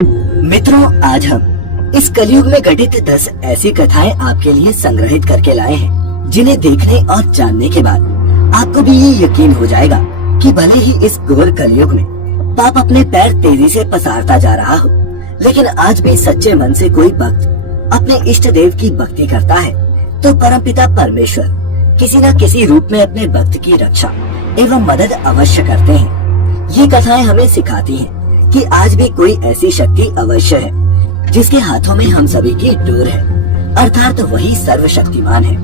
मित्रों, आज हम इस कलयुग में घटित 10 ऐसी कथाएं आपके लिए संग्रहित करके लाए हैं, जिन्हें देखने और जानने के बाद आपको भी ये यकीन हो जाएगा कि भले ही इस घोर कलयुग में पाप अपने पैर तेजी से पसारता जा रहा हो, लेकिन आज भी सच्चे मन से कोई भक्त अपने इष्ट देव की भक्ति करता है तो परमपिता परमेश्वर किसी न किसी रूप में अपने भक्त की रक्षा एवं मदद अवश्य करते हैं। ये कथाएं हमें सिखाती हैं कि आज भी कोई ऐसी शक्ति अवश्य है जिसके हाथों में हम सभी की डोर है, अर्थात वही सर्वशक्तिमान है।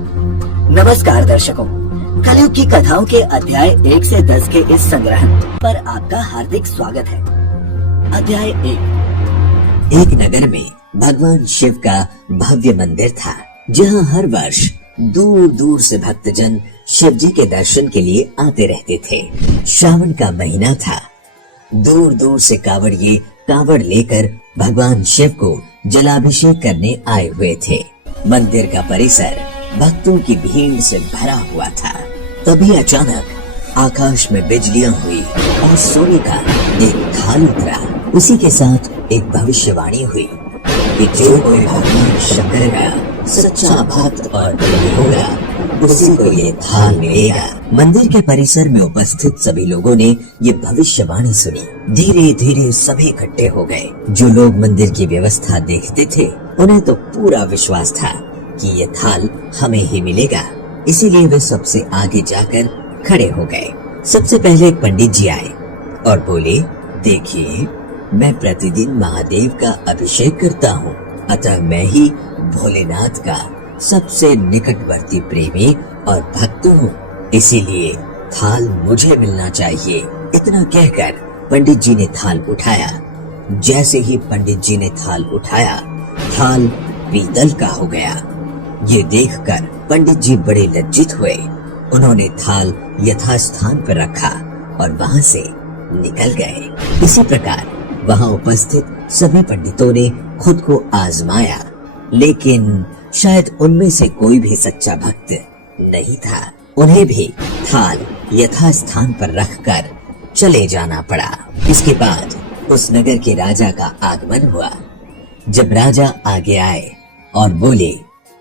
नमस्कार दर्शकों, कलयुग की कथाओं के अध्याय 1 से 10 के इस संग्रह पर आपका हार्दिक स्वागत है। अध्याय 1। एक नगर में भगवान शिव का भव्य मंदिर था, जहाँ हर वर्ष दूर दूर से भक्तजन शिव जी के दर्शन के लिए आते रहते थे। श्रावण का महीना था। दूर दूर से कांवड़िए कांवड़ लेकर भगवान शिव को जलाभिषेक करने आए हुए थे। मंदिर का परिसर भक्तों की भीड़ से भरा हुआ था। तभी अचानक आकाश में बिजलियां हुई और सोने का एक थाल उतरा। उसी के साथ एक भविष्यवाणी हुई कि जो कोई भगवान शंकर का सच्चा भक्त और प्रेमी होगा, उसी को ये थाल मिलेगा। मंदिर के परिसर में उपस्थित सभी लोगों ने ये भविष्यवाणी सुनी। धीरे धीरे सभी इकट्ठे हो गए। जो लोग मंदिर की व्यवस्था देखते थे, उन्हें तो पूरा विश्वास था कि ये थाल हमें ही मिलेगा। इसीलिए वे सबसे आगे जाकर खड़े हो गए। सबसे पहले एक पंडित जी आए और बोले, देखिए, मैं प्रतिदिन महादेव का अभिषेक करता हूँ, अतः मैं ही भोलेनाथ का सबसे निकटवर्ती प्रेमी और भक्त हूँ, इसीलिए थाल मुझे मिलना चाहिए। इतना कहकर पंडित जी ने थाल उठाया। जैसे ही पंडित जी ने थाल उठाया, थाल पीतल का हो गया। ये देखकर पंडित जी बड़े लज्जित हुए। उन्होंने थाल यथास्थान पर रखा और वहाँ से निकल गए। इसी प्रकार वहाँ उपस्थित सभी पंडितों ने खुद को आजमाया, लेकिन शायद उनमें से कोई भी सच्चा भक्त नहीं था। उन्हें भी थाल यथास्थान पर रखकर चले जाना पड़ा। इसके बाद उस नगर के राजा का आगमन हुआ। जब राजा आगे आए और बोले,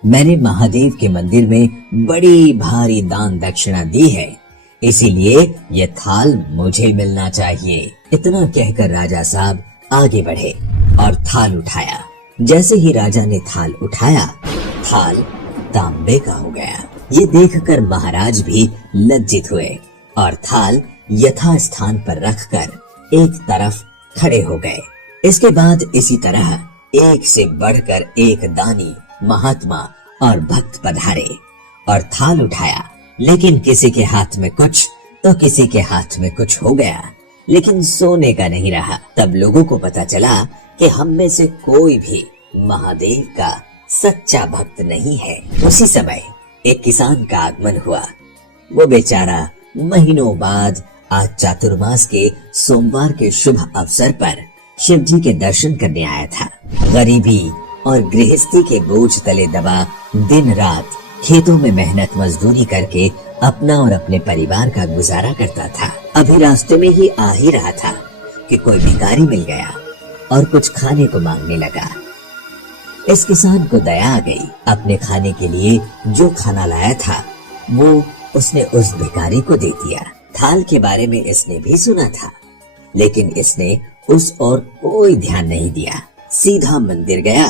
मैंने महादेव के मंदिर में बड़ी भारी दान दक्षिणा दी है, इसीलिए ये थाल मुझे मिलना चाहिए। इतना कहकर राजा साहब आगे बढ़े और थाल उठाया। जैसे ही राजा ने थाल उठाया, थाल तांबे का हो गया। ये देखकर महाराज भी लज्जित हुए और थाल यथास्थान पर रखकर एक तरफ खड़े हो गए। इसके बाद इसी तरह एक से बढ़कर एक दानी, महात्मा और भक्त पधारे और थाल उठाया, लेकिन किसी के हाथ में कुछ तो किसी के हाथ में कुछ हो गया, लेकिन सोने का नहीं रहा। तब लोगों को पता चला कि हम में से कोई भी महादेव का सच्चा भक्त नहीं है। उसी समय एक किसान का आगमन हुआ। वो बेचारा महीनों बाद आज चातुर्मास के सोमवार के शुभ अवसर पर शिव जी के दर्शन करने आया था। गरीबी और गृहस्थी के बोझ तले दबा दिन रात खेतों में मेहनत मजदूरी करके अपना और अपने परिवार का गुजारा करता था। अभी रास्ते में ही आ ही रहा था कि कोई भिखारी मिल गया और कुछ खाने को मांगने लगा। इस किसान को दया आ गई। अपने खाने के लिए जो खाना लाया था, वो उसने उस भिखारी को दे दिया। थाल के बारे में इसने भी सुना था, लेकिन इसने उस और कोई ध्यान नहीं दिया। सीधा मंदिर गया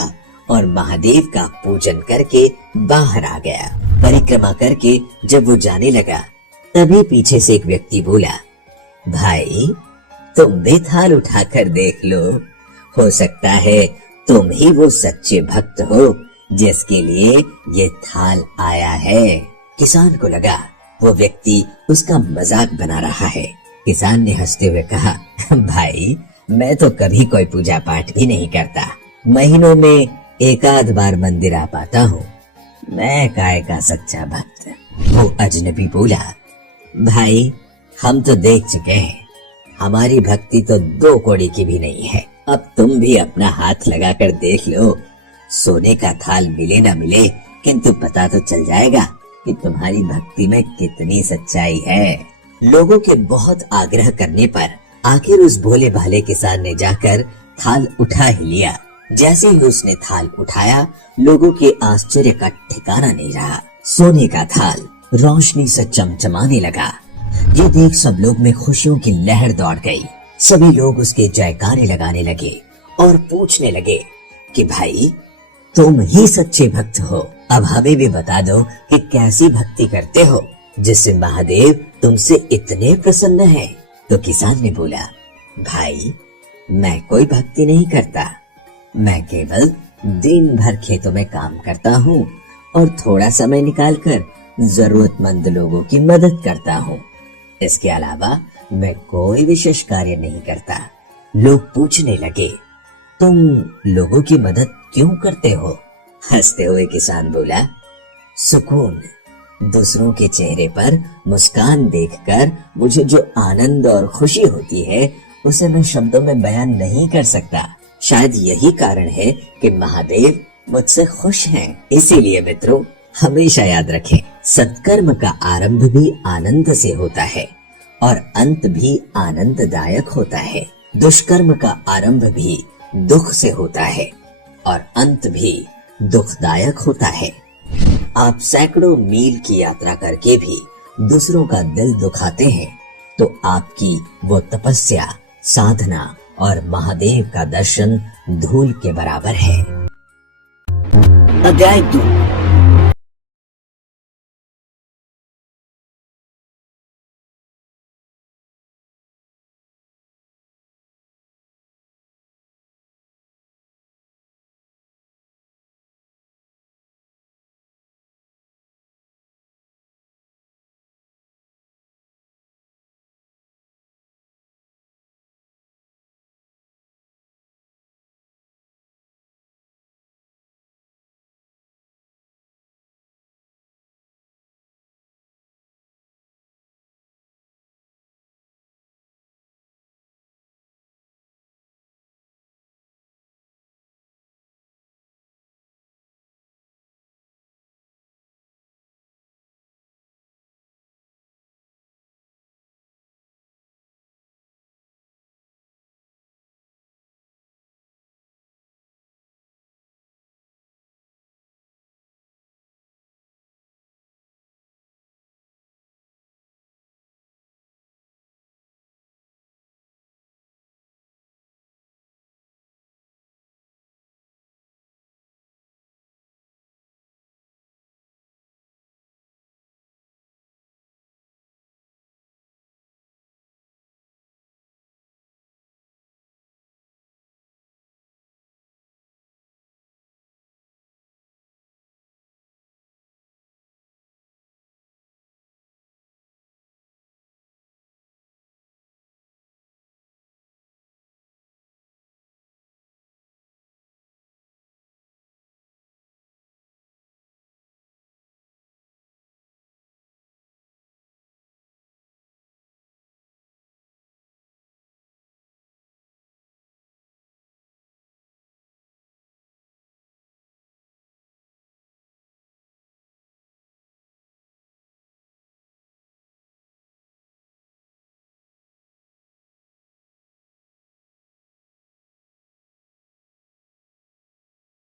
और महादेव का पूजन करके बाहर आ गया। परिक्रमा करके जब वो जाने लगा, तभी पीछे से एक व्यक्ति बोला, भाई, तुम भी थाल उठाकर देख लो, हो सकता है तुम ही वो सच्चे भक्त हो जिसके लिए ये थाल आया है। किसान को लगा वो व्यक्ति उसका मजाक बना रहा है। किसान ने हंसते हुए कहा, भाई, मैं तो कभी कोई पूजा पाठ भी नहीं करता, महीनों में एक आध बार मंदिर आ पाता हूँ, मैं काय का सच्चा भक्त। वो अजनबी बोला, भाई, हम तो देख चुके हैं, हमारी भक्ति तो 2 कौड़ी की भी नहीं है। अब तुम भी अपना हाथ लगाकर देख लो, सोने का थाल मिले ना मिले, किंतु पता तो चल जाएगा कि तुम्हारी भक्ति में कितनी सच्चाई है। लोगों के बहुत आग्रह करने पर आखिर उस भोले भाले किसान ने जाकर थाल उठा ही लिया। जैसे ही उसने थाल उठाया, लोगों के आश्चर्य का ठिकाना नहीं रहा। सोने का थाल रोशनी से चमचमाने लगा। ये देख सब लोग में खुशियों की लहर दौड़ गई। सभी लोग उसके जयकारे लगाने लगे और पूछने लगे कि भाई, तुम ही सच्चे भक्त हो। अब हमें भी बता दो कि कैसी भक्ति करते हो जिससे महादेव तुमसे इतने प्रसन्न है। तो किसान ने बोला, भाई, मैं कोई भक्ति नहीं करता। मैं केवल दिन भर खेतों में काम करता हूँ और थोड़ा समय निकालकर जरूरतमंद लोगों की मदद करता हूँ। इसके अलावा मैं कोई विशेष कार्य नहीं करता। लोग पूछने लगे, तुम लोगों की मदद क्यों करते हो? हंसते हुए किसान बोला, सुकून। दूसरों के चेहरे पर मुस्कान देखकर मुझे जो आनंद और खुशी होती है, उसे मैं शब्दों में बयान नहीं कर सकता। शायद यही कारण है कि महादेव मुझसे खुश हैं। इसीलिए मित्रों, हमेशा याद रखें, सत्कर्म का आरंभ भी आनंद से होता है और अंत भी आनंददायक होता है। दुष्कर्म का आरंभ भी दुख से होता है और अंत भी दुखदायक होता है। आप सैकड़ों मील की यात्रा करके भी दूसरों का दिल दुखाते हैं, तो आपकी वो तपस्या, साधना और महादेव का दर्शन धूल के बराबर है। अध्याय 2।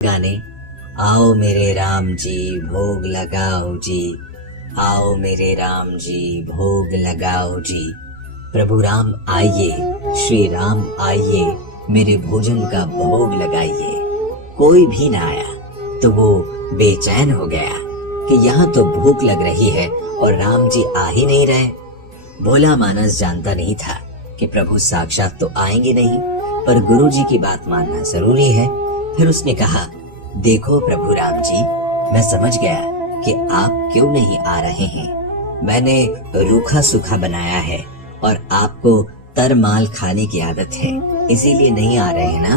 गाने, आओ मेरे राम जी भोग लगाओ जी, आओ मेरे राम जी भोग लगाओ जी। प्रभु राम आइए, श्री राम आइए, मेरे भोजन का भोग लगाइए। कोई भी ना आया तो वो बेचैन हो गया कि यहाँ तो भूख लग रही है और राम जी आ ही नहीं रहे। भोला मानस जानता नहीं था कि प्रभु साक्षात तो आएंगे नहीं, पर गुरु जी की बात मानना जरूरी है। फिर उसने कहा, देखो प्रभु राम जी, मैं समझ गया कि आप क्यों नहीं आ रहे हैं। मैंने रूखा सूखा बनाया है और आपको तरमाल खाने की आदत है, इसीलिए नहीं आ रहे हैं ना।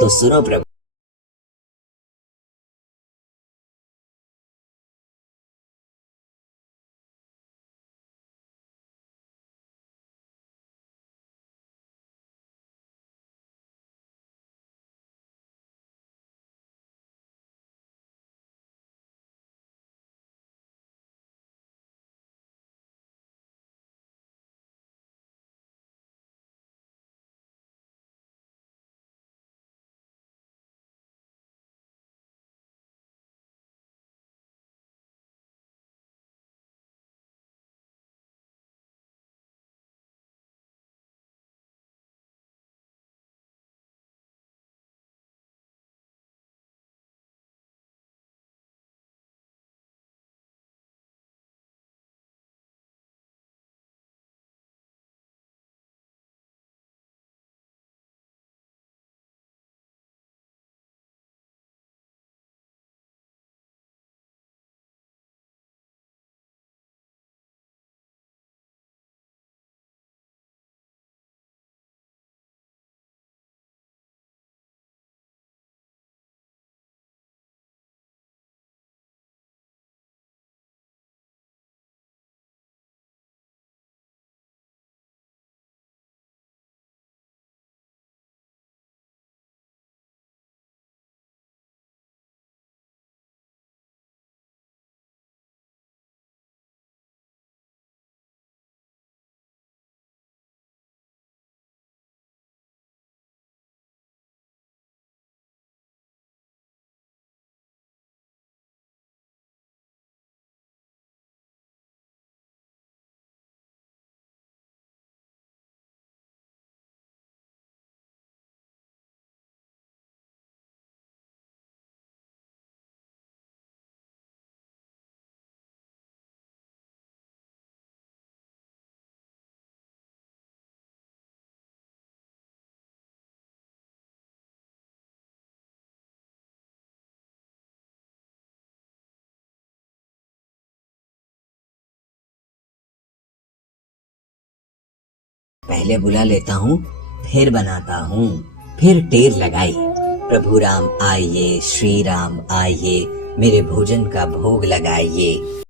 तो सुनो प्रभु। पहले बुला लेता हूँ, फिर बनाता हूँ। फिर टेर लगाई, प्रभु राम आइए, श्री राम आइए, मेरे भोजन का भोग लगाइए।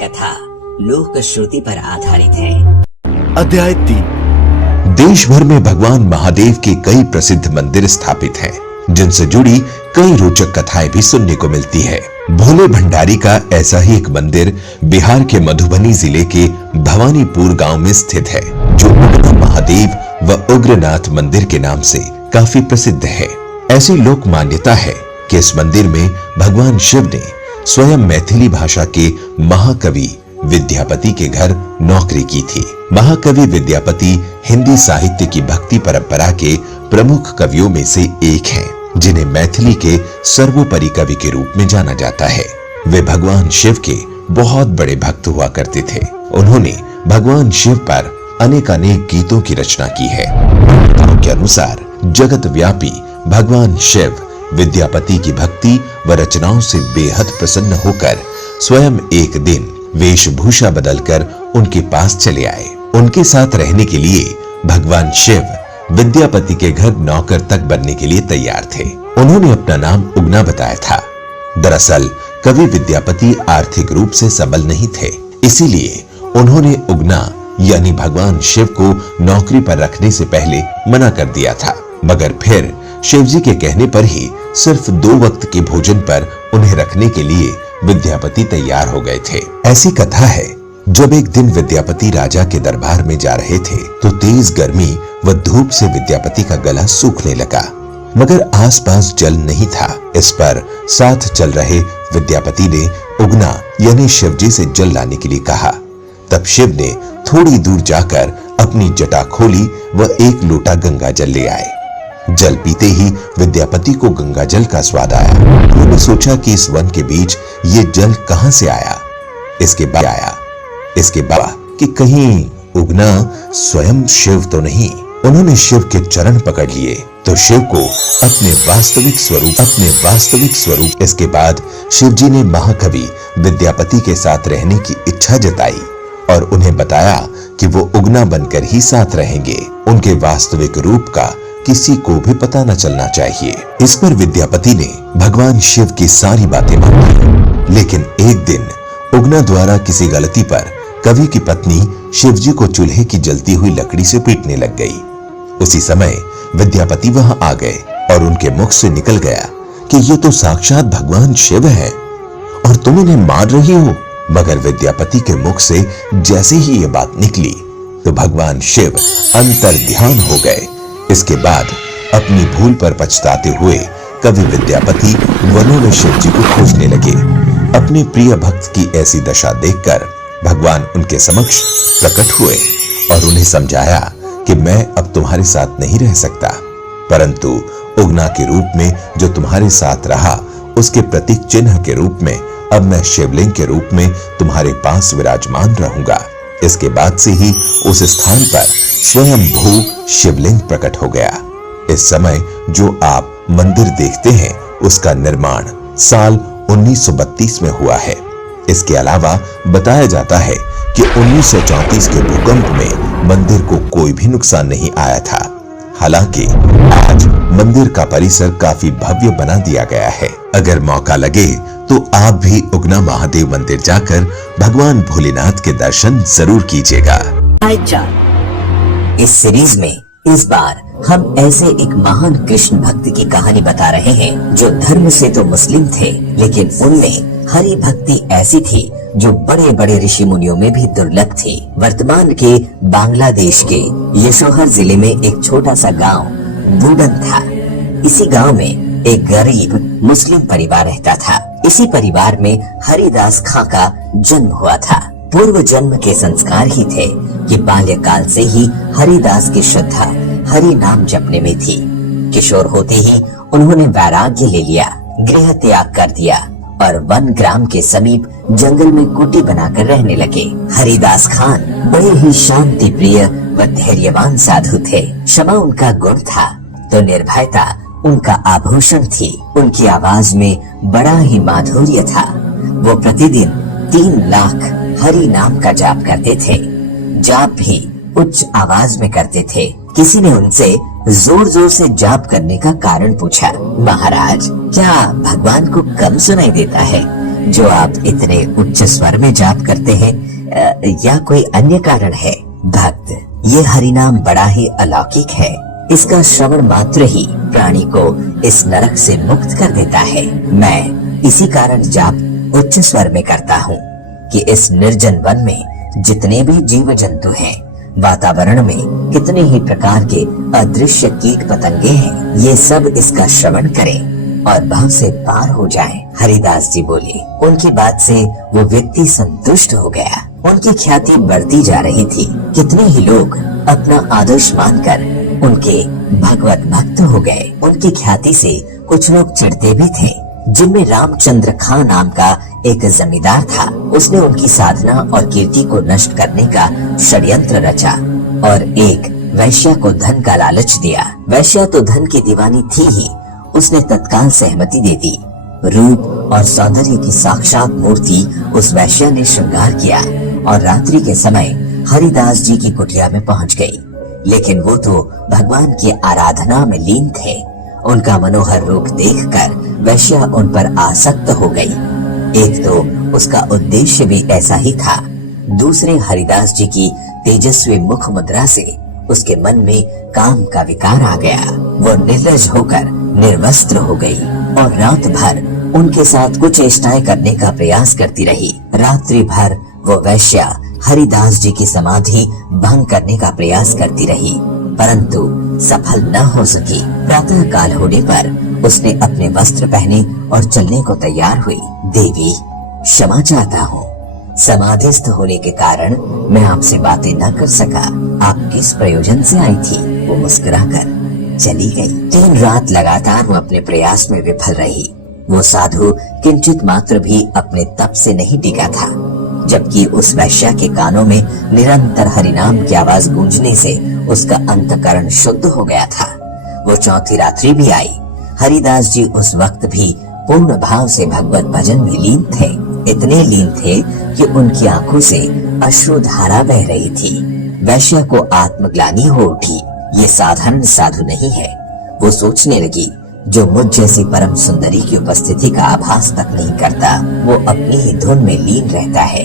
कथा लोक श्रुति पर आधारित है। अध्याय 3। देश भर में भगवान महादेव के कई प्रसिद्ध मंदिर स्थापित हैं, जिनसे जुड़ी कई रोचक कथाएं भी सुनने को मिलती है। भोले भंडारी का ऐसा ही एक मंदिर बिहार के मधुबनी जिले के भवानीपुर गांव में स्थित है, जो उग्र महादेव व उग्रनाथ मंदिर के नाम से काफी प्रसिद्ध है। ऐसी लोक मान्यता है कि इस मंदिर में भगवान शिव ने स्वयं मैथिली भाषा के महाकवि विद्यापति के घर नौकरी की थी। महाकवि विद्यापति हिंदी साहित्य की भक्ति परंपरा के प्रमुख कवियों में से एक हैं, जिन्हें मैथिली के सर्वोपरि कवि के रूप में जाना जाता है। वे भगवान शिव के बहुत बड़े भक्त हुआ करते थे। उन्होंने भगवान शिव पर अनेक गीतों की रचना की है। के अनुसार जगत व्यापी भगवान शिव विद्यापति की भक्ति व रचनाओं से बेहद प्रसन्न होकर स्वयं एक दिन वेशभूषा बदलकर उनके पास चले आए। उनके साथ रहने के लिए भगवान शिव विद्यापति के घर नौकर तक बनने के लिए तैयार थे। उन्होंने अपना नाम उगना बताया था। दरअसल कवि विद्यापति आर्थिक रूप से सबल नहीं थे, इसीलिए उन्होंने उगना यानी भगवान शिव को नौकरी पर रखने से पहले मना कर दिया था, मगर फिर शिवजी के कहने पर ही सिर्फ 2 वक्त के भोजन पर उन्हें रखने के लिए विद्यापति तैयार हो गए थे। ऐसी कथा है, जब एक दिन विद्यापति राजा के दरबार में जा रहे थे तो तेज गर्मी व धूप से विद्यापति का गला सूखने लगा, मगर आसपास जल नहीं था। इस पर साथ चल रहे विद्यापति ने उगना यानी शिवजी से जल लाने के लिए कहा। तब शिव ने थोड़ी दूर जाकर अपनी जटा खोली व 1 लोटा गंगा जल ले आए। जल पीते ही विद्यापति को गंगा जल का स्वाद आया। उन्होंने सोचा कि इस वन के बीच ये जल कहां से आया। इसके बाद कि कहीं उगना स्वयं शिव तो नहीं। उन्होंने शिव के चरण पकड़ लिए तो शिव को अपने वास्तविक स्वरूप इसके बाद शिवजी ने महाकवि विद्यापति के साथ रहने की इच्छा जताई और उन्हें बताया कि वो उगना बनकर ही साथ रहेंगे। उनके वास्तविक रूप का किसी को भी पता न चलना चाहिए। इस पर विद्यापति ने भगवान शिव की सारी बातें मान ली, लेकिन एक दिन उगना द्वारा किसी गलती पर कवि की पत्नी शिवजी को चूल्हे की जलती हुई लकड़ी से पीटने लग गई। उसी समय विद्यापति वहां आ गए और उनके मुख से निकल गया कि ये तो साक्षात भगवान शिव है और तुम इन्हें मार रही हो। मगर विद्यापति के मुख से जैसे ही ये बात निकली तो भगवान शिव अंतर ध्यान हो गए। इसके बाद अपनी भूल पर पछताते हुए कवि विद्यापति वनों में शिव जी को खोजने लगे। अपने प्रिय भक्त की ऐसी दशा देखकर भगवान उनके समक्ष प्रकट हुए और उन्हें समझाया कि मैं अब तुम्हारे साथ नहीं रह सकता, परंतु उगना के रूप में जो तुम्हारे साथ रहा उसके प्रतीक चिन्ह के रूप में अब मैं शिवलिंग के रूप में तुम्हारे पास विराजमान रहूंगा। इसके बाद से ही उस स्थान पर स्वयं भू शिवलिंग प्रकट हो गया। इस समय जो आप मंदिर देखते हैं उसका निर्माण साल 1932 में हुआ है। इसके अलावा बताया जाता है कि 1934 के भूकंप में मंदिर को कोई भी नुकसान नहीं आया था। हालांकि आज मंदिर का परिसर काफी भव्य बना दिया गया है। अगर मौका लगे तो आप भी उगना महादेव मंदिर जाकर भगवान भोलेनाथ के दर्शन जरूर कीजिएगा। इस सीरीज में इस बार हम ऐसे एक महान कृष्ण भक्त की कहानी बता रहे हैं जो धर्म से तो मुस्लिम थे, लेकिन उनमें हरि भक्ति ऐसी थी जो बड़े बड़े ऋषि मुनियों में भी दुर्लभ थी। वर्तमान के बांग्लादेश के यशोहर जिले में एक छोटा सा गांव बूडन था। इसी गांव में एक गरीब मुस्लिम परिवार रहता था। इसी परिवार में हरिदास खां का जन्म हुआ था। पूर्व जन्म के संस्कार ही थे कि बाल्यकाल से ही हरिदास की श्रद्धा हरि नाम जपने में थी। किशोर होते ही उन्होंने वैराग्य ले लिया, गृह त्याग कर दिया और वन ग्राम के समीप जंगल में कुटी बनाकर रहने लगे। हरिदास खान बड़े ही शांति प्रिय व धैर्यवान साधु थे। क्षमा उनका गुण था तो निर्भयता उनका आभूषण थी। उनकी आवाज में बड़ा ही माधुर्य था। वो प्रतिदिन 3 लाख हरि नाम का जाप करते थे। जाप भी उच्च आवाज में करते थे। किसी ने उनसे जोर जोर से जाप करने का कारण पूछा। महाराज, क्या भगवान को कम सुनाई देता है जो आप इतने उच्च स्वर में जाप करते हैं, या कोई अन्य कारण है? भक्त, ये हरिनाम बड़ा ही अलौकिक है। इसका श्रवण मात्र ही प्राणी को इस नरक से मुक्त कर देता है। मैं इसी कारण जाप उच्च स्वर में करता हूँ कि इस निर्जन वन में जितने भी जीव जंतु हैं, वातावरण में कितने ही प्रकार के अदृश्य कीट पतंगे हैं, ये सब इसका श्रवण करें और भाव से पार हो जाएं। हरिदास जी बोले। उनकी बात से वो व्यक्ति संतुष्ट हो गया। उनकी ख्याति बढ़ती जा रही थी। कितने ही लोग अपना आदर्श मानकर उनके भगवत भक्त हो गए। उनकी ख्याति से कुछ लोग चिढ़ते भी थे, जिनमें रामचंद्र खां नाम का एक जमींदार था। उसने उनकी साधना और कीर्ति को नष्ट करने का षड्यंत्र रचा और एक वैश्या को धन का लालच दिया। वैश्या तो धन की दीवानी थी ही, उसने तत्काल सहमति दे दी। रूप और सौंदर्य की साक्षात मूर्ति उस वैश्या ने श्रृंगार किया और रात्रि के समय हरिदास जी की कुटिया में पहुंच गई। लेकिन वो तो भगवान की आराधना में लीन थे। उनका मनोहर रूप देखकर वैश्या उन पर आसक्त हो गई। एक तो उसका उद्देश्य भी ऐसा ही था, दूसरे हरिदास जी की तेजस्वी मुख मुद्रा से उसके मन में काम का विकार आ गया। वो निर्लज होकर निर्वस्त्र हो गई और रात भर उनके साथ कुछ चेष्टाएं करने का प्रयास करती रही। रात्रि भर वो वैश्या हरिदास जी की समाधि भंग करने का प्रयास करती रही, परंतु सफल न हो सकी। प्रातः काल होने पर उसने अपने वस्त्र पहने और चलने को तैयार हुई। देवी, क्षमा चाहता हूँ, समाधिस्थ होने के कारण मैं आपसे बातें न कर सका। आप किस प्रयोजन से आई थी? वो मुस्कुराकर चली गई। 3 रात लगातार वो अपने प्रयास में विफल रही। वो साधु किंचित मात्र भी अपने तप से नहीं टिका था, जबकि उस वैश्या के कानों में निरंतर हरिनाम की आवाज गूंजने से उसका अंतकरण शुद्ध हो गया था। वो चौथी रात्रि भी आई। हरिदास जी उस वक्त भी पूर्ण भाव से भगवत भजन में लीन थे। इतने लीन थे कि उनकी आंखों से अश्रुधारा बह रही थी। वैश्या को आत्मग्लानि हो उठी। ये साधारण साधु नहीं है। वो सोचने लगी, जो मुझ जैसी परम सुंदरी की उपस्थिति का आभास तक नहीं करता, वो अपनी ही धुन में लीन रहता है,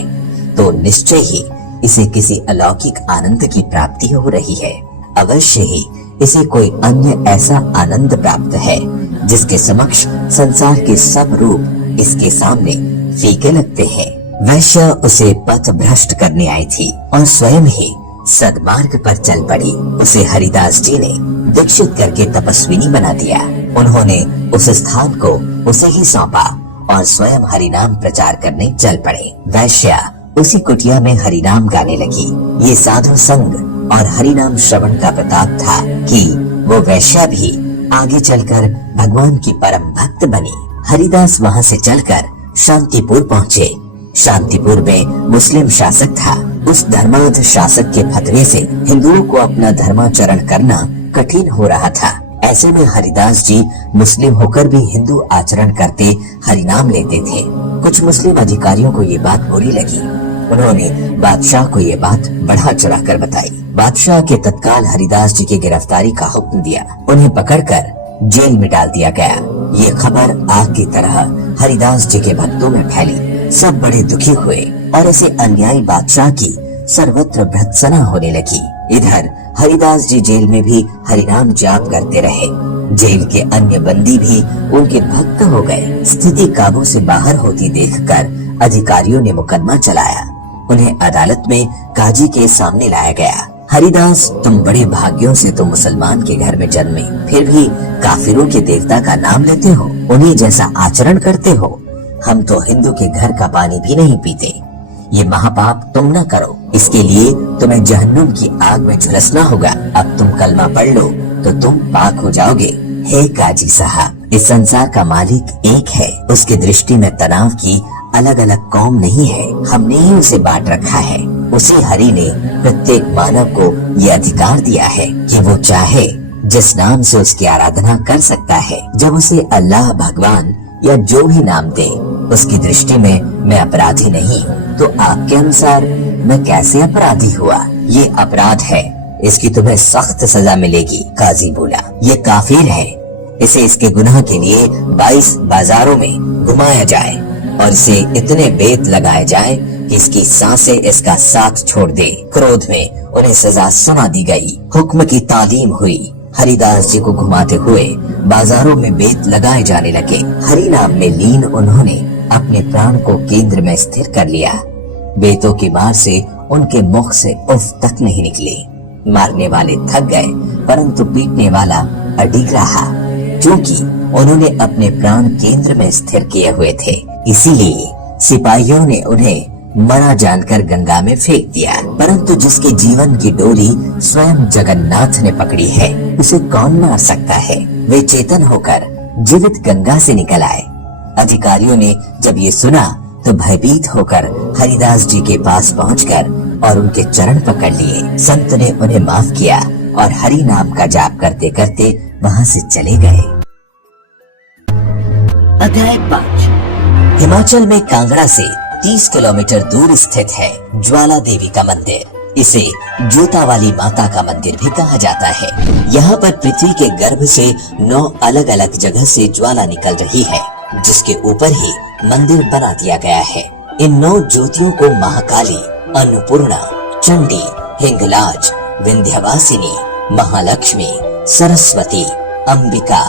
तो निश्चय ही इसे किसी अलौकिक आनंद की प्राप्ति हो रही है। अवश्य ही इसे कोई अन्य ऐसा आनंद प्राप्त है जिसके समक्ष संसार के सब रूप इसके सामने फीके लगते हैं। वैश्य उसे पथ भ्रष्ट करने आई थी और स्वयं ही सदमार्ग पर चल पड़ी। उसे हरिदास जी ने दीक्षित करके तपस्विनी बना दिया। उन्होंने उस स्थान को उसे ही सौंपा और स्वयं हरिनाम प्रचार करने चल पड़े। वैश्या उसी कुटिया में हरिनाम गाने लगी। ये साधु संग और हरिनाम श्रवण का प्रताप था कि वो वैश्या भी आगे चलकर भगवान की परम भक्त बनी। हरिदास वहाँ से चलकर शांतिपुर पहुँचे। शांतिपुर में मुस्लिम शासक था। उस धर्मांध शासक के फतवे से हिंदुओं को अपना धर्माचरण करना कठिन हो रहा था। ऐसे में हरिदास जी मुस्लिम होकर भी हिंदू आचरण करते हरिनाम लेते थे। कुछ मुस्लिम अधिकारियों को ये बात बुरी लगी। उन्होंने बादशाह को ये बात बढ़ा चढ़ा कर बताई। बादशाह के तत्काल हरिदास जी की गिरफ्तारी का हुक्म दिया। उन्हें पकड़कर जेल में डाल दिया गया। ये खबर आग की तरह हरिदास जी के भक्तों में फैली। सब बड़े दुखी हुए और ऐसे अन्यायी बादशाह की सर्वत्र भर्त्सना होने लगी। इधर हरिदास जी जेल में भी हरिनाम जाप करते रहे। जेल के अन्य बंदी भी उनके भक्त हो गए। स्थिति काबू से बाहर होती देखकर अधिकारियों ने मुकदमा चलाया। उन्हें अदालत में काजी के सामने लाया गया। हरिदास, तुम बड़े भाग्यों से तो मुसलमान के घर में जन्मे, फिर भी काफिरों के देवता का नाम लेते हो, उन्हीं जैसा आचरण करते हो। हम तो हिंदू के घर का पानी भी नहीं पीते। ये महापाप तुम न करो। इसके लिए तुम्हें जहन्नुम की आग में झुलसना होगा। अब तुम कलमा पढ़ लो तो तुम पाक हो जाओगे। हे काजी साहब, इस संसार का मालिक एक है। उसकी दृष्टि में तनाव की अलग अलग कौम नहीं है। हमने ही उसे बांट रखा है। उसी हरि ने प्रत्येक मानव को ये अधिकार दिया है कि वो चाहे जिस नाम से उसकी आराधना कर सकता है। जब उसे अल्लाह, भगवान या जो भी नाम दे, उसकी दृष्टि में मैं अपराधी नहीं हूँ। तो आपके अनुसार मैं कैसे अपराधी हुआ? ये अपराध है, इसकी तुम्हें सख्त सजा मिलेगी। काजी बोला, ये काफिर है। इसे इसके गुनाह के लिए 22 बाजारों में घुमाया जाए और इसे इतने बेत लगाए जाए कि इसकी सांसें इसका साथ छोड़ दे। क्रोध में उन्हें सजा सुना दी गई। हुक्म की तालीम हुई। हरिदास जी को घुमाते हुए बाजारों में बेत लगाए जाने लगे। हरि नाम में लीन उन्होंने अपने प्राण को केंद्र में स्थिर कर लिया। बेतों की मार से उनके मुख से उफ तक नहीं निकली। मारने वाले थक गए, परंतु पीटने वाला अडिग रहा। क्योंकि उन्होंने अपने प्राण केंद्र में स्थिर किए हुए थे, इसीलिए सिपाहियों ने उन्हें मरा जानकर गंगा में फेंक दिया। परंतु जिसके जीवन की डोरी स्वयं जगन्नाथ ने पकड़ी है, उसे कौन मार सकता है? वे चेतन होकर जीवित गंगा से निकल आए। अधिकारियों ने जब ये सुना तो भयभीत होकर हरिदास जी के पास पहुंचकर और उनके चरण पकड़ लिए। संत ने उन्हें माफ किया और हरि नाम का जाप करते करते वहां से चले गए। अध्याय 5। हिमाचल में कांगड़ा से 30 किलोमीटर दूर स्थित है ज्वाला देवी का मंदिर। इसे जोता वाली माता का मंदिर भी कहा जाता है। यहाँ पर पृथ्वी के गर्भ से 9 अलग अलग जगह से ज्वाला निकल रही है, जिसके ऊपर ही मंदिर बना दिया गया है। इन 9 ज्योतियों को महाकाली, अन्नपूर्णा, चंडी, हिंगलाज, विंध्यवासिनी, महालक्ष्मी, सरस्वती, अंबिका,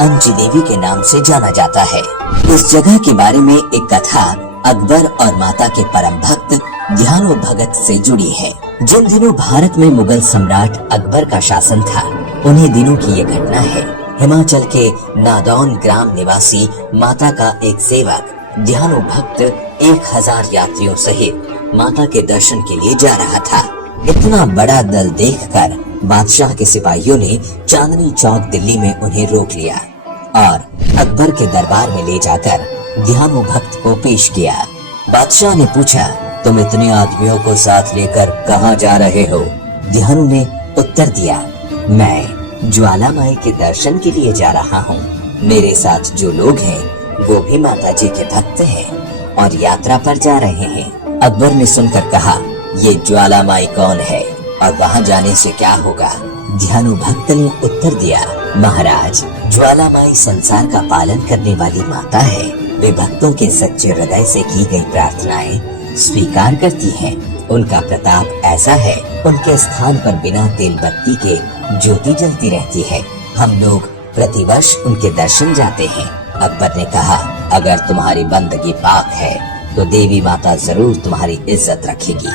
अंजी देवी के नाम से जाना जाता है। इस जगह के बारे में एक कथा अकबर और माता के परम भक्त ध्यानो भगत से जुड़ी है। जिन दिनों भारत में मुगल सम्राट अकबर का शासन था, उन्हीं दिनों की ये घटना है। हिमाचल के नादौन ग्राम निवासी माता का एक सेवक ध्यानो भक्त 1000 यात्रियों सहित माता के दर्शन के लिए जा रहा था। इतना बड़ा दल देखकर बादशाह के सिपाहियों ने चांदनी चौक दिल्ली में उन्हें रोक लिया और अकबर के दरबार में ले जाकर ध्यानो भक्त को पेश किया। बादशाह ने पूछा, तुम इतने आदमियों को साथ लेकर कहाँ जा रहे हो? ध्यानो ने उत्तर दिया, मैं ज्वाला माई के दर्शन के लिए जा रहा हूँ। मेरे साथ जो लोग हैं वो भी माता जी के भक्त हैं और यात्रा पर जा रहे हैं। अकबर ने सुनकर कहा, ये ज्वाला माई कौन है और वहाँ जाने से क्या होगा? ध्यानो भक्त ने उत्तर दिया, महाराज, ज्वाला माई संसार का पालन करने वाली माता है। वे भक्तों के सच्चे हृदय से की गई प्रार्थनाएं स्वीकार करती हैं। उनका प्रताप ऐसा है, उनके स्थान पर बिना तेल बत्ती के ज्योति जलती रहती है। हम लोग प्रतिवर्ष उनके दर्शन जाते हैं। अकबर ने कहा, अगर तुम्हारी बंदगी पाक है तो देवी माता जरूर तुम्हारी इज्जत रखेगी।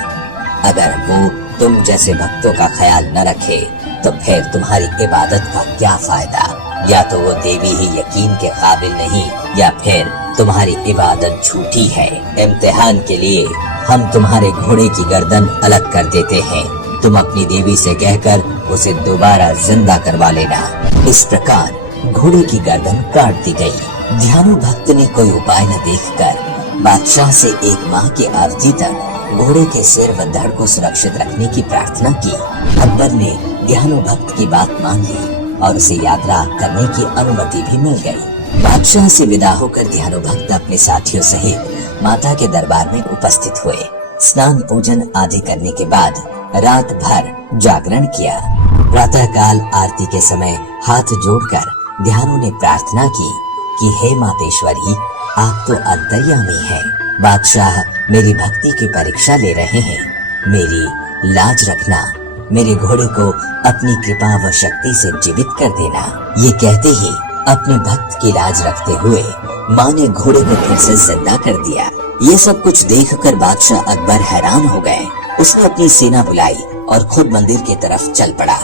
अगर वो तुम जैसे भक्तों का ख्याल न रखे तो फिर तुम्हारी इबादत का क्या फायदा। या तो वो देवी ही यकीन के काबिल नहीं, या फिर तुम्हारी इबादत झूठी है। इम्तिहान के लिए हम तुम्हारे घोड़े की गर्दन अलग कर देते हैं। तुम अपनी देवी से कहकर उसे दोबारा जिंदा करवा लेना। इस प्रकार घोड़े की गर्दन काट दी गई। ध्यानु भक्त ने कोई उपाय न देखकर बादशाह से एक माह की अवधि तक घोड़े के सिर व धड़ को सुरक्षित रखने की प्रार्थना की। अकबर ने ध्यानु भक्त की बात मान ली और उसे यात्रा करने की अनुमति भी मिल गई। बादशाह से विदा होकर ध्यानु भक्त अपने साथियों सहित माता के दरबार में उपस्थित हुए। स्नान पूजन आदि करने के बाद रात भर जागरण किया। प्रातः काल आरती के समय हाथ जोड़कर ध्यानु ने प्रार्थना की कि हे मातेश्वरी, आप तो अंतर्यामी हैं। बादशाह मेरी भक्ति की परीक्षा ले रहे हैं। मेरी लाज रखना, मेरे घोड़े को अपनी कृपा व शक्ति से जीवित कर देना। ये कहते ही अपने भक्त की लाज रखते हुए माँ ने घोड़े को फिर से जिंदा कर दिया। ये सब कुछ देखकर बादशाह अकबर हैरान हो गए। उसने अपनी सेना बुलाई और खुद मंदिर की तरफ चल पड़ा।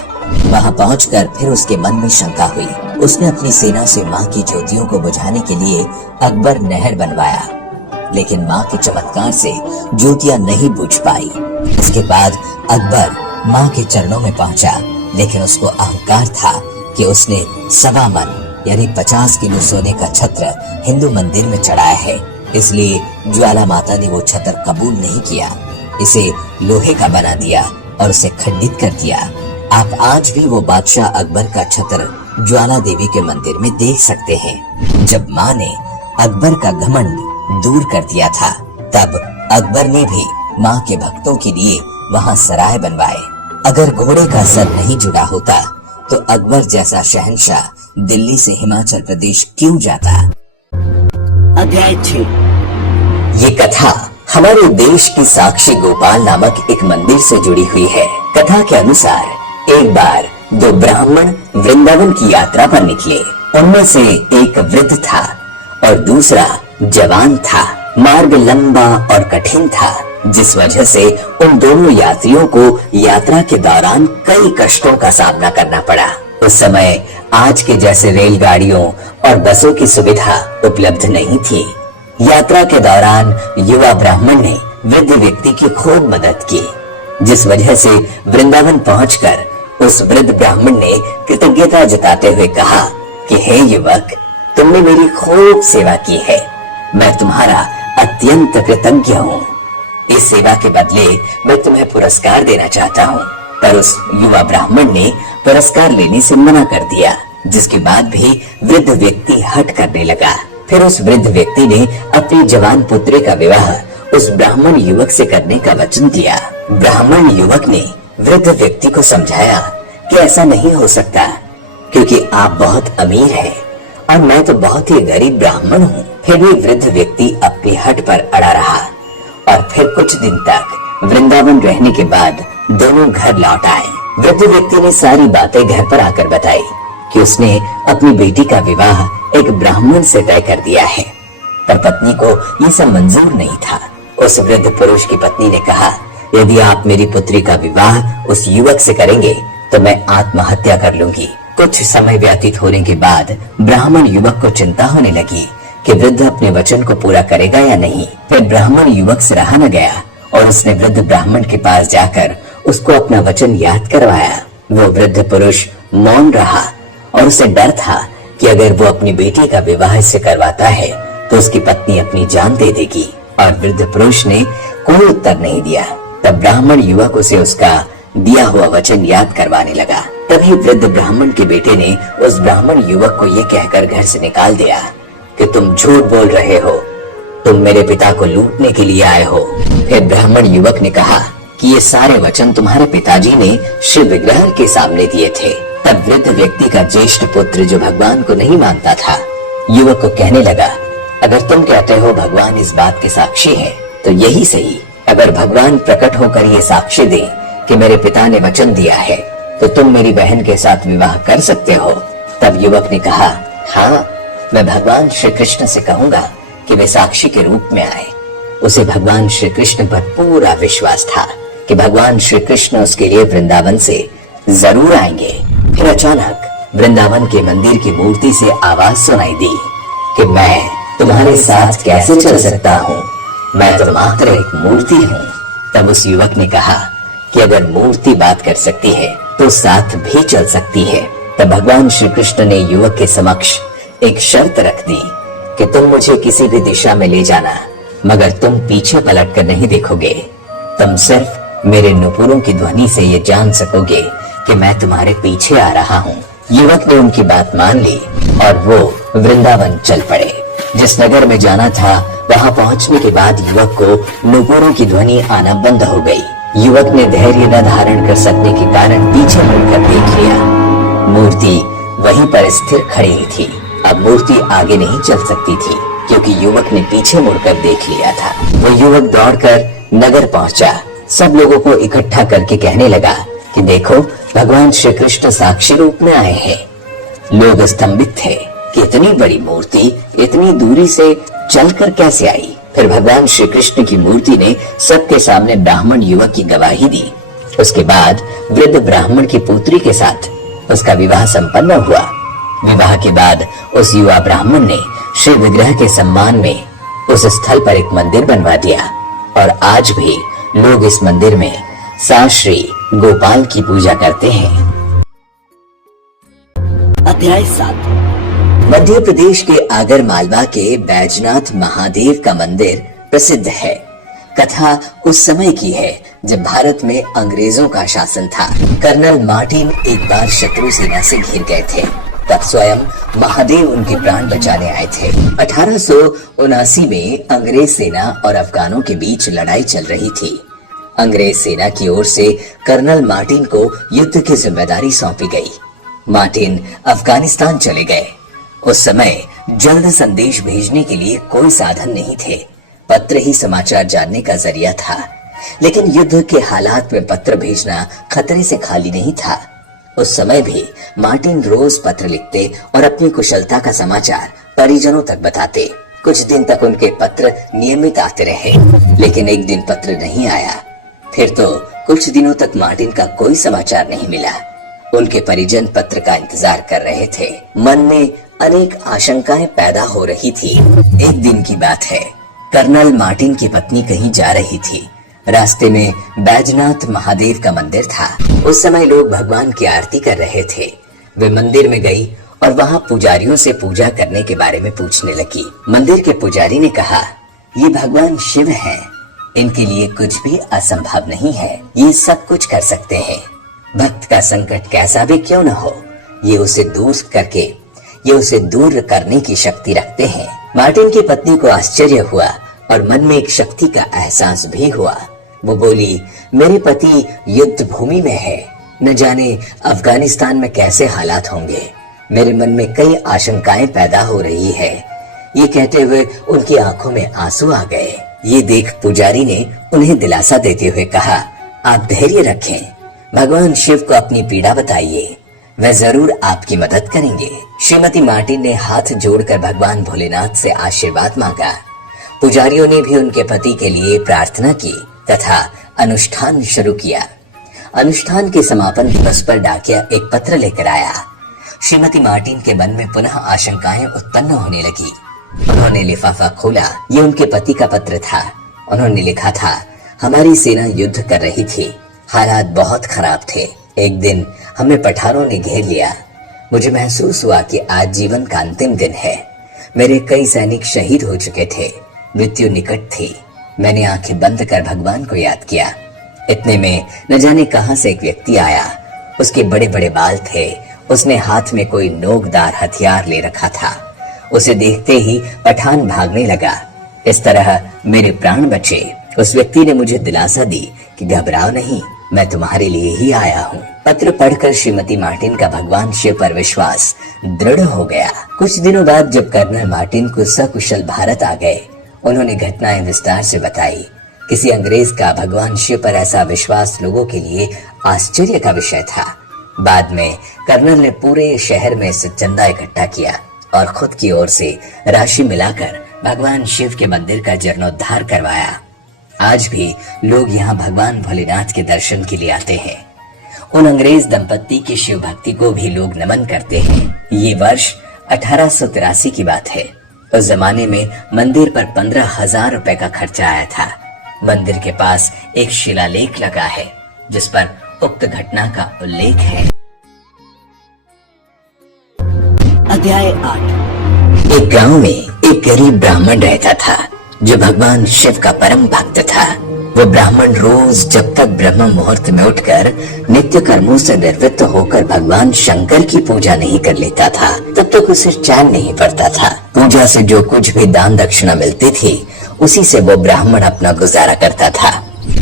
वहां पहुंचकर फिर उसके मन में शंका हुई। उसने अपनी सेना से माँ की ज्योतियों को बुझाने के लिए अकबर नहर बनवाया, लेकिन माँ के चमत्कार से ज्योतियां नहीं बुझ पाई। इसके बाद अकबर माँ के चरणों में पहुंचा, लेकिन उसको अहंकार था कि उसने 1.25 मन यानी 50 किलो सोने का छत्र हिंदू मंदिर में चढ़ाया है, इसलिए ज्वाला माता ने वो छत्र कबूल नहीं किया। इसे लोहे का बना दिया और उसे खंडित कर दिया। आप आज भी वो बादशाह अकबर का छत्र ज्वाला देवी के मंदिर में देख सकते हैं। जब माँ ने अकबर का घमंड दूर कर दिया था, तब अकबर ने भी माँ के भक्तों के लिए वहाँ सराय बनवाए। अगर घोड़े का सर नहीं जुड़ा होता तो अकबर जैसा शहंशाह दिल्ली से हिमाचल प्रदेश क्यों जाता। अध्याय 6। ये कथा हमारे देश की साक्षी गोपाल नामक एक मंदिर से जुड़ी हुई है। कथा के अनुसार एक बार 2 ब्राह्मण वृंदावन की यात्रा पर निकले। उनमें से एक वृद्ध था और दूसरा जवान था। मार्ग लंबा और कठिन था, जिस वजह से उन दोनों यात्रियों को यात्रा के दौरान कई कष्टों का सामना करना पड़ा। उस समय आज के जैसे रेलगाड़ियों और बसों की सुविधा उपलब्ध नहीं थी। यात्रा के दौरान युवा ब्राह्मण ने वृद्ध व्यक्ति की खूब मदद की, जिस वजह से वृंदावन पहुंचकर उस वृद्ध ब्राह्मण ने कृतज्ञता जताते हुए कहा कि हे युवक, तुमने मेरी खूब सेवा की है। मैं तुम्हारा अत्यंत कृतज्ञ हूँ। इस सेवा के बदले मैं तुम्हें पुरस्कार देना चाहता हूँ। पर उस युवा ब्राह्मण ने पुरस्कार लेने से मना कर दिया, जिसके बाद भी वृद्ध व्यक्ति हट करने लगा। फिर उस वृद्ध व्यक्ति ने अपनी जवान पुत्री का विवाह उस ब्राह्मण युवक से करने का वचन दिया। ब्राह्मण युवक ने वृद्ध व्यक्ति को समझाया कि ऐसा नहीं हो सकता, क्योंकि आप बहुत अमीर हैं और मैं तो बहुत ही गरीब ब्राह्मण हूँ। फिर भी वृद्ध व्यक्ति अपनी हट पर अड़ा रहा और फिर कुछ दिन तक वृंदावन रहने के बाद दोनों घर लौट आए। वृद्ध व्यक्ति ने सारी बातें घर पर आकर बताई कि उसने अपनी बेटी का विवाह एक ब्राह्मण से तय कर दिया है, पर पत्नी को ये सब मंजूर नहीं था। उस वृद्ध पुरुष की पत्नी ने कहा, यदि आप मेरी पुत्री का विवाह उस युवक से करेंगे तो मैं आत्महत्या कर लूंगी। कुछ समय व्यतीत होने के बाद ब्राह्मण युवक को चिंता होने लगी कि वृद्ध अपने वचन को पूरा करेगा या नहीं। फिर ब्राह्मण युवक से रहा न गया और उसने वृद्ध ब्राह्मण के पास जाकर उसको अपना वचन याद करवाया। वो वृद्ध पुरुष मौन रहा और उसे डर था कि अगर वो अपनी बेटी का विवाह इससे करवाता है तो उसकी पत्नी अपनी जान दे देगी। और वृद्ध पुरुष ने कोई उत्तर नहीं दिया। तब ब्राह्मण युवक उसे उसका दिया हुआ वचन याद करवाने लगा। तभी वृद्ध ब्राह्मण के बेटे ने उस ब्राह्मण युवक को ये कहकर घर से निकाल दिया कि तुम झूठ बोल रहे हो, तुम मेरे पिता को लूटने के लिए आए हो। फिर ब्राह्मण युवक ने कहा कि ये सारे वचन तुम्हारे पिताजी ने शिव विग्रह के सामने दिए थे। तब वृद्ध व्यक्ति का ज्येष्ठ पुत्र, जो भगवान को नहीं मानता था, युवक को कहने लगा, अगर तुम कहते हो भगवान इस बात के साक्षी है तो यही सही, अगर भगवान प्रकट होकर ये साक्ष्य दे कि मेरे पिता ने वचन दिया है तो तुम मेरी बहन के साथ विवाह कर सकते हो। तब युवक ने कहा, हाँ, मैं भगवान श्री कृष्ण से कहूंगा कि वे साक्षी के रूप में आए। उसे भगवान श्री कृष्ण पर पूरा विश्वास था कि भगवान श्री कृष्ण उसके लिए वृंदावन से जरूर आएंगे। फिर अचानक वृंदावन के मंदिर की मूर्ति से आवाज सुनाई दी कि मैं तुम्हारे साथ कैसे चल सकता हूँ, मैं तो मात्र एक मूर्ति हूँ। तब उस युवक ने कहा कि अगर मूर्ति बात कर सकती है तो साथ भी चल सकती है। तब भगवान श्री कृष्ण ने युवक के समक्ष एक शर्त रख दी कि तुम मुझे किसी भी दिशा में ले जाना, मगर तुम पीछे पलट कर नहीं देखोगे। तुम सिर्फ मेरे नुपुरों की ध्वनि से ये जान सकोगे कि मैं तुम्हारे पीछे आ रहा हूँ। युवक ने उनकी बात मान ली और वो वृंदावन चल पड़े। जिस नगर में जाना था वहां पहुंचने के बाद युवक को नुपुरों की ध्वनि आना बंद हो गई। युवक ने धैर्य न धारण कर सकने के कारण पीछे मुड़कर देख लिया। मूर्ति वहीं पर स्थिर खड़ी थी। अब मूर्ति आगे नहीं चल सकती थी क्योंकि युवक ने पीछे मुड़कर देख लिया था। वो युवक दौड़कर नगर पहुंचा, सब लोगों को इकट्ठा करके कहने लगा कि देखो, भगवान श्री कृष्ण साक्षी रूप में आए हैं। लोग स्तंभित थे कि इतनी बड़ी मूर्ति इतनी दूरी से चलकर कैसे आई। फिर भगवान श्री कृष्ण की मूर्ति ने सबके सामने ब्राह्मण युवक की गवाही दी। उसके बाद वृद्ध ब्राह्मण की पुत्री के साथ उसका विवाह संपन्न हुआ। विवाह के बाद उस युवा ब्राह्मण ने श्री विग्रह के सम्मान में उस स्थल पर एक मंदिर बनवा दिया और आज भी लोग इस मंदिर में श्री गोपाल की पूजा करते हैं। अध्याय 7। मध्य प्रदेश के आगर मालवा के बैजनाथ महादेव का मंदिर प्रसिद्ध है। कथा उस समय की है जब भारत में अंग्रेजों का शासन था। कर्नल मार्टिन एक बार शत्रु सेना से घिर गए थे। तब स्वयं महादेव उनके प्राण बचाने आए थे। 1879 में अंग्रेज सेना और अफगानों के बीच लड़ाई चल रही थी। अंग्रेज सेना की ओर से कर्नल मार्टिन को युद्ध की जिम्मेदारी सौंपी गई। मार्टिन अफगानिस्तान चले गए। उस समय जल्द संदेश भेजने के लिए कोई साधन नहीं थे। पत्र ही समाचार जानने का जरिया था। लेकिन युद्ध के हालात में पत्र भेजना खतरे से खाली नहीं था। उस समय भी मार्टिन रोज पत्र लिखते और अपनी कुशलता का समाचार परिजनों तक बताते। कुछ दिन तक उनके पत्र नियमित आते रहे, लेकिन एक दिन पत्र नहीं आया। फिर तो कुछ दिनों तक मार्टिन का कोई समाचार नहीं मिला। उनके परिजन पत्र का इंतजार कर रहे थे। मन में अनेक आशंकाएं पैदा हो रही थी। एक दिन की बात है, कर्नल मार्टिन की पत्नी कहीं जा रही थी। रास्ते में बैजनाथ महादेव का मंदिर था। उस समय लोग भगवान की आरती कर रहे थे। वे मंदिर में गई और वहां पुजारियों से पूजा करने के बारे में पूछने लगी। मंदिर के पुजारी ने कहा, ये भगवान शिव हैं, इनके लिए कुछ भी असंभव नहीं है, ये सब कुछ कर सकते हैं। भक्त का संकट कैसा भी क्यों न हो, ये उसे दूर करने की शक्ति रखते हैं। मार्टिन की पत्नी को आश्चर्य हुआ और मन में एक शक्ति का एहसास भी हुआ। वो बोली, मेरे पति युद्ध भूमि में है, न जाने अफगानिस्तान में कैसे हालात होंगे। मेरे मन में कई आशंकाएं पैदा हो रही है। ये कहते हुए उनकी आंखों में आंसू आ गए। ये देख पुजारी ने उन्हें दिलासा देते हुए कहा, आप धैर्य रखें, भगवान शिव को अपनी पीड़ा बताइए, वह जरूर आपकी मदद करेंगे। श्रीमती मार्टिन ने हाथ जोड़कर भगवान भोलेनाथ से आशीर्वाद मांगा। पुजारियों ने भी उनके पति के लिए प्रार्थना की तथा अनुष्ठान शुरू किया। अनुष्ठान के समापन दिवस पर डाकिया एक पत्र लेकर आया। श्रीमती मार्टिन के मन में पुनः आशंकाएं उत्पन्न होने लगी। उन्होंने लिफाफा खोला। ये उनके पति का पत्र था। उन्होंने लिखा था, हमारी सेना युद्ध कर रही थी, हालात बहुत खराब थे। एक दिन हमें पठानों ने घेर लिया। मुझे महसूस हुआ कि आज जीवन का अंतिम दिन है। मेरे कई सैनिक शहीद हो चुके थे, मृत्यु निकट थी। मैंने आंखें बंद कर भगवान को याद किया। इतने में न जाने कहां से एक व्यक्ति आया। उसके बड़े बड़े बाल थे। उसने हाथ में कोई नोकदार हथियार ले रखा था। उसे देखते ही पठान भागने लगा। इस तरह मेरे प्राण बचे। उस व्यक्ति ने मुझे दिलासा दी कि घबराओ नहीं, मैं तुम्हारे लिए ही आया हूँ। पत्र पढ़कर श्रीमती मार्टिन का भगवान शिव पर विश्वास दृढ़ हो गया। कुछ दिनों बाद जब कर्नल मार्टिन को सकुशल भारत आ गए, उन्होंने घटनाएं विस्तार से बताई किसी अंग्रेज का भगवान शिव पर ऐसा विश्वास लोगों के लिए आश्चर्य का विषय था। बाद में कर्नल ने पूरे शहर में से चंदा इकट्ठा किया और खुद की ओर से राशि मिलाकर भगवान शिव के मंदिर का जीर्णोद्धार करवाया। आज भी लोग यहाँ भगवान भोलेनाथ के दर्शन के लिए आते हैं। उन अंग्रेज दंपत्ति की शिव भक्ति को भी लोग नमन करते हैं। ये वर्ष 1883 की बात है। उस जमाने में मंदिर पर 15,000 रुपए का खर्चा आया था। मंदिर के पास एक शिलालेख लगा है जिस पर उक्त घटना का उल्लेख है। अध्याय 8। एक गांव में एक गरीब ब्राह्मण रहता था जो भगवान शिव का परम भक्त था। वो ब्राह्मण रोज जब तक ब्रह्म मुहूर्त में उठकर नित्य कर्मों से निवृत्त होकर भगवान शंकर की पूजा नहीं कर लेता था तब तक उसे चैन नहीं पड़ता था। पूजा से जो कुछ भी दान दक्षिणा मिलती थी उसी से वो ब्राह्मण अपना गुजारा करता था।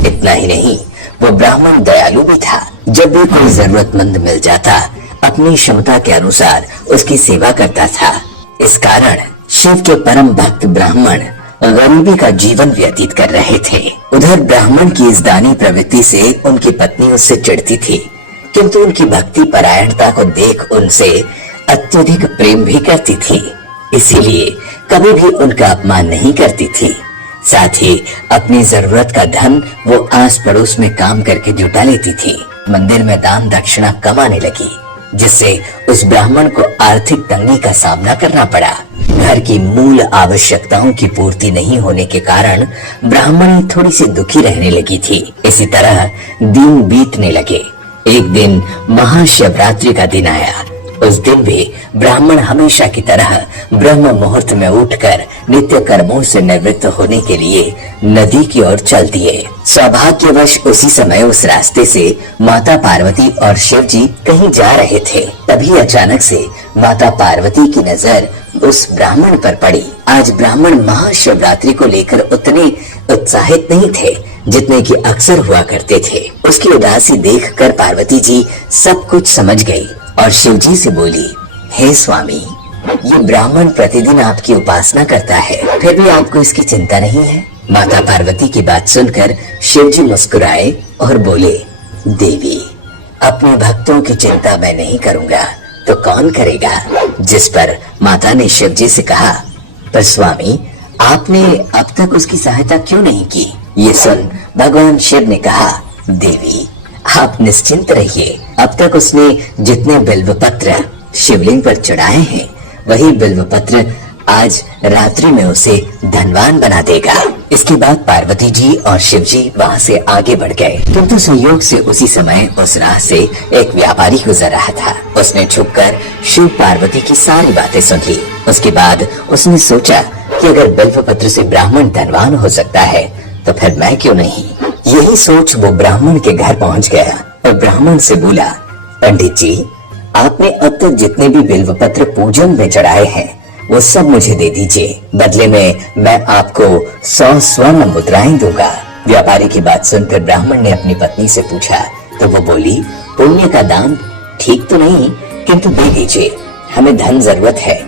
इतना ही नहीं, वो ब्राह्मण दयालु भी था। जब भी कोई जरूरतमंद मिल जाता अपनी क्षमता के अनुसार उसकी सेवा करता था। इस कारण शिव के परम भक्त ब्राह्मण गरीबी का जीवन व्यतीत कर रहे थे। उधर ब्राह्मण की इस दानी प्रवृत्ति से उनकी पत्नी उससे चिढ़ती थी, किंतु उनकी भक्ति परायणता को देख उनसे अत्यधिक प्रेम भी करती थी। इसीलिए कभी भी उनका अपमान नहीं करती थी। साथ ही अपनी जरूरत का धन वो आस पड़ोस में काम करके जुटा लेती थी। मंदिर में दान दक्षिणा कम आने लगी, जिससे उस ब्राह्मण को आर्थिक तंगी का सामना करना पड़ा। घर की मूल आवश्यकताओं की पूर्ति नहीं होने के कारण ब्राह्मणी थोड़ी सी दुखी रहने लगी थी। इसी तरह दिन बीतने लगे। एक दिन महाशिवरात्रि का दिन आया। उस दिन भी ब्राह्मण हमेशा की तरह ब्रह्म मुहूर्त में उठकर नित्य कर्मों से निवृत्त होने के लिए नदी की ओर चल दिए। सौभाग्यवश उसी समय उस रास्ते से माता पार्वती और शिव जी कहीं जा रहे थे। तभी अचानक से माता पार्वती की नजर उस ब्राह्मण पर पड़ी। आज ब्राह्मण महाशिवरात्रि को लेकर उतने उत्साहित नहीं थे जितने कि अक्सर हुआ करते थे। उसकी उदासी देखकर पार्वती जी सब कुछ समझ गई और शिव जी से बोली, हे स्वामी, ये ब्राह्मण प्रतिदिन आपकी उपासना करता है, फिर भी आपको इसकी चिंता नहीं है। माता पार्वती की बात सुनकर शिव जी मुस्कुराए और बोले, देवी, अपने भक्तों की चिंता मैं नहीं करूंगा तो कौन करेगा। जिस पर माता ने शिव जी से कहा, पर स्वामी, आपने अब तक उसकी सहायता क्यों नहीं की। ये सुन भगवान शिव ने कहा, देवी, आप निश्चिंत रहिए। अब तक उसने जितने बिल्वपत्र शिवलिंग पर चढ़ाए हैं वही बिल्वपत्र आज रात्रि में उसे धनवान बना देगा। इसके बाद पार्वती जी और शिव जी वहाँ से आगे बढ़ गए, किंतु संयोग से उसी समय उस राह से एक व्यापारी गुजर रहा था। उसने छुपकर शिव पार्वती की सारी बातें सुन ली। उसके बाद उसने सोचा कि अगर बिल्वपत्र से ब्राह्मण धनवान हो सकता है तो फिर मैं क्यों नहीं। यही सोच वो ब्राह्मण के घर पहुँच गया और ब्राह्मण से बोला, पंडित जी, आपने अब तक जितने भी बिल्वपत्र पूजन में चढ़ाए हैं वो सब मुझे दे दीजिए। बदले में मैं आपको 100 स्वर्ण मुद्राएं दूंगा। व्यापारी की बात सुनकर ब्राह्मण ने अपनी पत्नी से पूछा तो वो बोली, पुण्य का दान ठीक तो नहीं, किंतु दे दीजिए, हमें धन जरूरत है।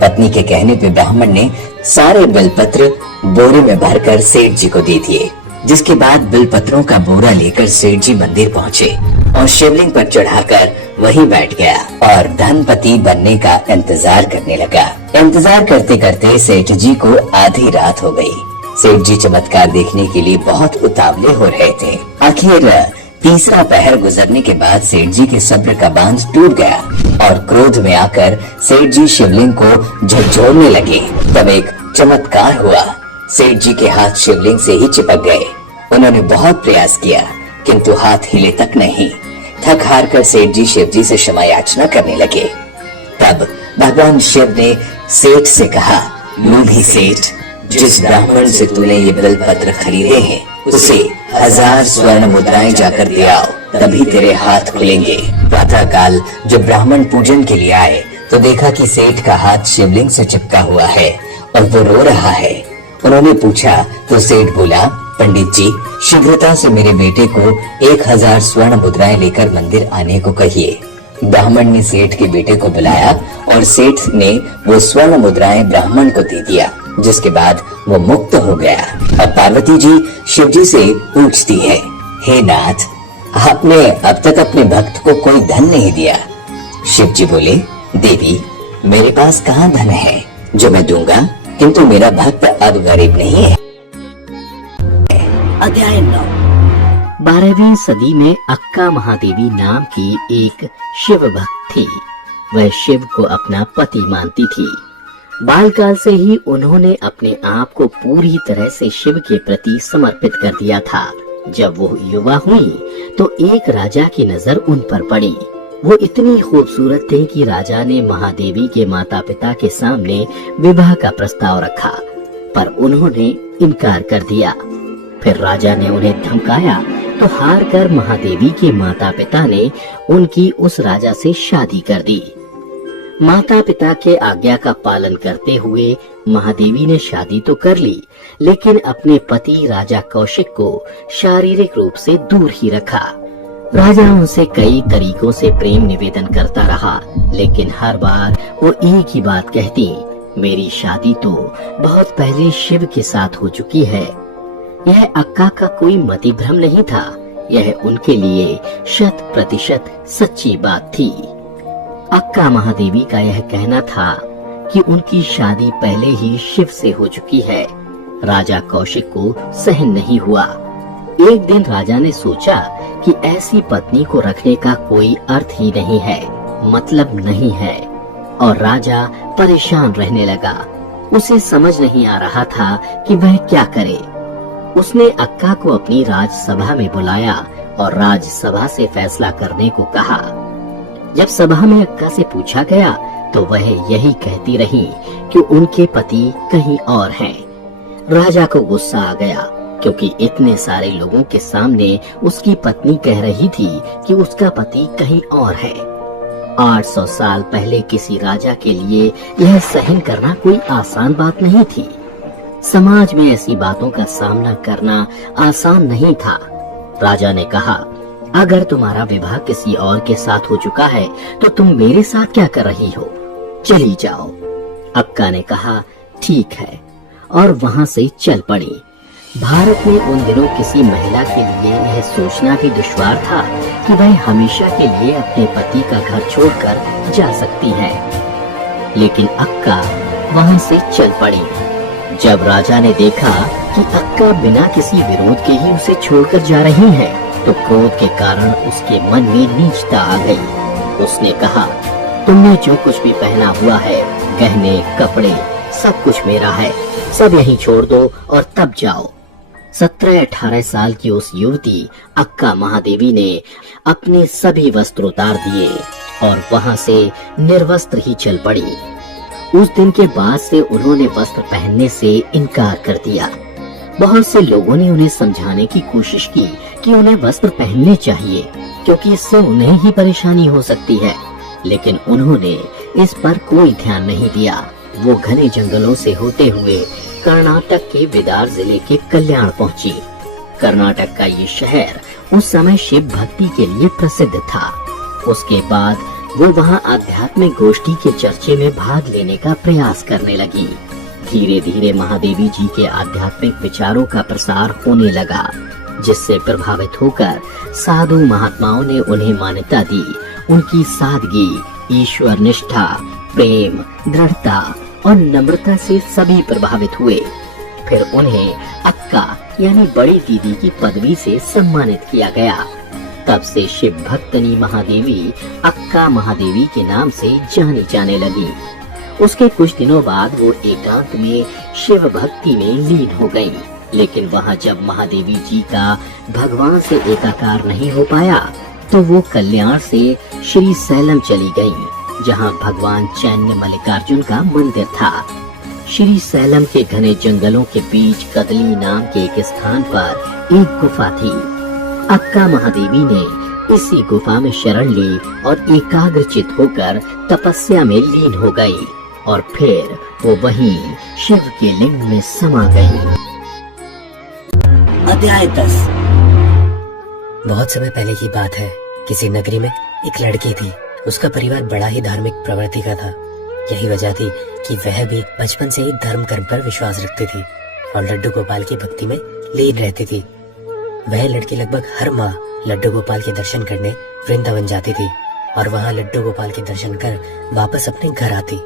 पत्नी के कहने पे ब्राह्मण ने सारे बिलपत्र बोरे में भरकर सेठ जी को दे दिए। जिसके बाद बिलपत्रों का बोरा लेकर सेठ जी मंदिर पहुँचे और शिवलिंग पर चढ़ाकर वहीं बैठ गया और धनपति बनने का इंतजार करने लगा। इंतजार करते करते सेठ जी को आधी रात हो गई। सेठ जी चमत्कार देखने के लिए बहुत उतावले हो रहे थे। आखिर तीसरा पहर गुजरने के बाद सेठ जी के सब्र का बांध टूट गया और क्रोध में आकर सेठ जी शिवलिंग को झकझोरने लगे। तब एक चमत्कार हुआ। सेठ जी के हाथ शिवलिंग से ही चिपक गए। उन्होंने बहुत प्रयास किया किंतु हाथ हिले तक नहीं। थक हार कर सेठ जी शिव जी से क्षमा याचना करने लगे। तब भगवान शिव ने सेठ से कहा, लोभी सेठ, जिस ब्राह्मण से तूने ये बिलपत्र खरीदे हैं उसे 1000 स्वर्ण मुद्राएं जाकर दे आओ, तभी तेरे हाथ खुलेंगे। प्रातः काल जब ब्राह्मण पूजन के लिए आए तो देखा कि सेठ का हाथ शिवलिंग से चिपका हुआ है और वो रो रहा है। उन्होंने पूछा तो सेठ बोला, पंडित जी, शीघ्रता से मेरे बेटे को 1000 स्वर्ण मुद्राएं लेकर मंदिर आने को कहिए। ब्राह्मण ने सेठ के बेटे को बुलाया और सेठ ने वो स्वर्ण मुद्राएं ब्राह्मण को दे दिया। जिसके बाद वो मुक्त हो गया। अब पार्वती जी शिव जी से पूछती है, हे नाथ, आपने अब तक अपने भक्त को कोई धन नहीं दिया। शिव जी बोले, देवी, मेरे पास कहाँ धन है जो मैं दूंगा, किंतु मेरा भक्त अब गरीब नहीं है। अध्याय 9। 12वीं सदी में अक्का महादेवी नाम की एक शिव भक्त थी। वह शिव को अपना पति मानती थी। बालकाल से ही उन्होंने अपने आप को पूरी तरह से शिव के प्रति समर्पित कर दिया था। जब वो युवा हुई तो एक राजा की नजर उन पर पड़ी। वो इतनी खूबसूरत थे कि राजा ने महादेवी के माता पिता के सामने विवाह का प्रस्ताव रखा, पर उन्होंने इनकार कर दिया। फिर राजा ने उन्हें धमकाया तो हार कर महादेवी के माता पिता ने उनकी उस राजा से शादी कर दी। माता पिता के आज्ञा का पालन करते हुए महादेवी ने शादी तो कर ली, लेकिन अपने पति राजा कौशिक को शारीरिक रूप से दूर ही रखा। राजा उनसे कई तरीकों से प्रेम निवेदन करता रहा, लेकिन हर बार वो एक ही बात कहती, मेरी शादी तो बहुत पहले शिव के साथ हो चुकी है। यह अक्का का कोई मति भ्रम नहीं था, यह उनके लिए 100% सच्ची बात थी। अक्का महादेवी का यह कहना था कि उनकी शादी पहले ही शिव से हो चुकी है। राजा कौशिक को सहन नहीं हुआ। एक दिन राजा ने सोचा कि ऐसी पत्नी को रखने का कोई अर्थ ही नहीं है, मतलब नहीं है, और राजा परेशान रहने लगा। उसे समझ नहीं आ रहा था कि वह क्या करे। उसने अक्का को अपनी राजसभा में बुलाया और राजसभा से फैसला करने को कहा। जब सभा में अक्का से पूछा गया तो वह यही कहती रही कि उनके पति कहीं और हैं। राजा को गुस्सा आ गया, क्योंकि इतने सारे लोगों के सामने उसकी पत्नी कह रही थी कि उसका पति कहीं और है। 800 साल पहले किसी राजा के लिए यह सहन करना कोई आसान बात नहीं थी। समाज में ऐसी बातों का सामना करना आसान नहीं था। राजा ने कहा, अगर तुम्हारा विवाह किसी और के साथ हो चुका है तो तुम मेरे साथ क्या कर रही हो, चली जाओ। अक्का ने कहा, ठीक है, और वहाँ से चल पड़ी। भारत में उन दिनों किसी महिला के लिए यह सोचना भी दुश्वार था कि वह हमेशा के लिए अपने पति का घर छोड़कर जा सकती है, लेकिन अक्का वहाँ से चल पड़ी। जब राजा ने देखा कि अक्का बिना किसी विरोध के ही उसे छोड़कर जा रही है, तो क्रोध के कारण उसके मन में नीचता आ गई। उसने कहा, तुमने जो कुछ भी पहना हुआ है, गहने, कपड़े, सब कुछ मेरा है, सब यहीं छोड़ दो और तब जाओ। 17-18 साल की उस युवती अक्का महादेवी ने अपने सभी वस्त्र उतार दिए और वहाँ से निर्वस्त्र ही चल पड़ी। उस दिन के बाद से उन्होंने वस्त्र पहनने से इनकार कर दिया। बहुत से लोगों ने उन्हें समझाने की कोशिश की कि उन्हें वस्त्र पहनने चाहिए, क्योंकि इससे उन्हें ही परेशानी हो सकती है, लेकिन उन्होंने इस पर कोई ध्यान नहीं दिया। वो घने जंगलों से होते हुए कर्नाटक के विदार जिले के कल्याण पहुंची। कर्नाटक का ये शहर उस समय शिव भक्ति के लिए प्रसिद्ध था। उसके बाद वो वहाँ आध्यात्मिक गोष्ठी के चर्चे में भाग लेने का प्रयास करने लगी। धीरे धीरे महादेवी जी के आध्यात्मिक विचारों का प्रसार होने लगा, जिससे प्रभावित होकर साधु महात्माओं ने उन्हें मान्यता दी। उनकी सादगी, ईश्वर निष्ठा, प्रेम, दृढ़ता और नम्रता से सभी प्रभावित हुए। फिर उन्हें अक्का यानी बड़ी दीदी की पदवी से सम्मानित किया गया। तब से शिव भक्तनी महादेवी अक्का महादेवी के नाम से जानी जाने लगी। उसके कुछ दिनों बाद वो एकांत में शिव भक्ति में लीन हो गई, लेकिन वहाँ जब महादेवी जी का भगवान से एकाकार नहीं हो पाया तो वो कल्याण से श्री सैलम चली गई, जहाँ भगवान चैन्य मल्लिकार्जुन का मंदिर था। श्री सैलम के घने जंगलों के बीच कदली नाम के एक स्थान पर एक गुफा थी। अक्का महादेवी ने इसी गुफा में शरण ली और एकाग्रचित होकर तपस्या में लीन हो गई, और फिर वो वहीं शिव के लिंग में समा गई। अध्याय 10। बहुत समय पहले की बात है। किसी नगरी में एक लड़की थी। उसका परिवार बड़ा ही धार्मिक प्रवृत्ति का था। यही वजह थी कि वह भी बचपन से ही धर्म कर्म पर विश्वास रखती थी और लड्डू गोपाल की भक्ति में लीन रहती थी। वह लड़की लगभग हर माह लड्डू गोपाल के दर्शन करने वृंदावन जाती थी और वहां लड्डू गोपाल के दर्शन कर वापस अपने घर आती।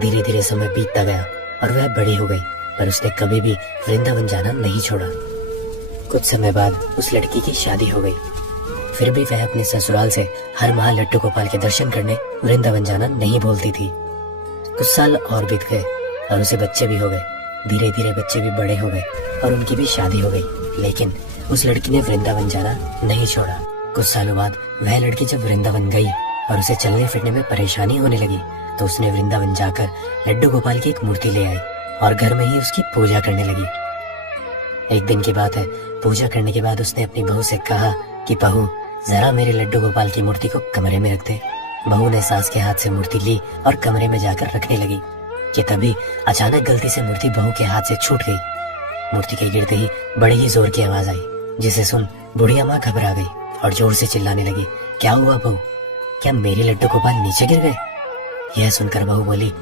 धीरे धीरे समय बीतता गया और वह बड़ी हो गई, पर उसने कभी भी वृंदावन जाना नहीं छोड़ा। कुछ समय बाद उस लड़की की शादी हो गई। फिर भी वह अपने ससुराल से हर माह लड्डू गोपाल के दर्शन करने वृंदावन जाना नहीं भूलती थी। कुछ साल और बीत गए और उसे बच्चे भी हो गए। धीरे धीरे बच्चे भी बड़े हो गए और उनकी भी शादी हो गई, लेकिन उस लड़की ने वृंदावन जाना नहीं छोड़ा। कुछ सालों बाद वह लड़की जब वृंदावन गई और उसे चलने फिरने में परेशानी होने लगी, तो उसने वृंदावन जाकर लड्डू गोपाल की एक मूर्ति ले आई और घर में ही उसकी पूजा करने लगी। एक दिन की बात है, पूजा करने के बाद उसने अपनी बहू से कहा कि बहू, जरा मेरे लड्डू गोपाल की मूर्ति को कमरे में रख दे। बहू ने सास के हाथ से मूर्ति ली और कमरे में जाकर रखने लगी कि तभी अचानक गलती से मूर्ति बहू के हाथ से छूट गई। मूर्ति के गिरते ही बड़ी ही जोर की आवाज आई, जिसे सुन बुढ़िया माँ घबरा गई और जोर से चिल्लाने लगी, क्या हुआ बहू, क्या मेरे लड्डू गोपाल नीचे गिर गए? यह सुनकर बहू बोली,